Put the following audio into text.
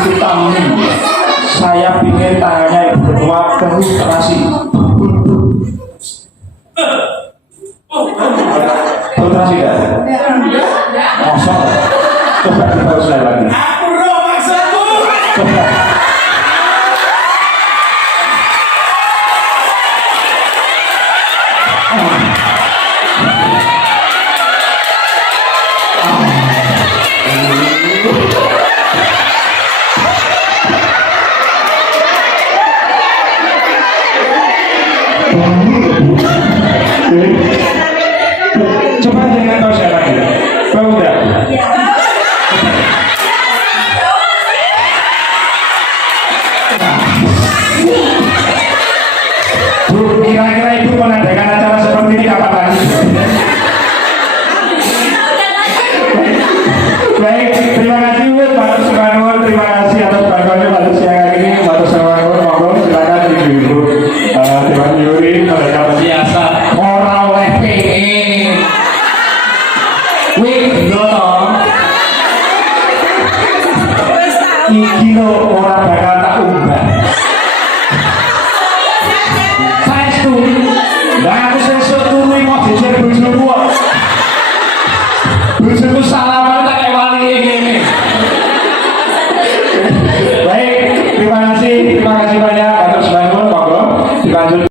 Vitamin. Saya pikir tangannya berdua terus terasi. Terasi ya? Kosong. Coba kita usaha lagi. Aku roh maksudku. Coba. Coba dengan kau saya lagi. Kau udah. Bu, kira-kira ibu mengadakan acara seperti ini kapan lagi? Baik, terima kasih Bu, Pak Soekarno, terima kasih atas bantuannya pada siang hari ini. Pak Soekarno, monggo silakan ibu-ibu. Dewan Yuri, mereka biasa orang oleh PE. Wih, belum. Iki lo orang bakal tak ubah. Saestu, lah aku sesuk turu mau jejer bojoku. Bojoku salah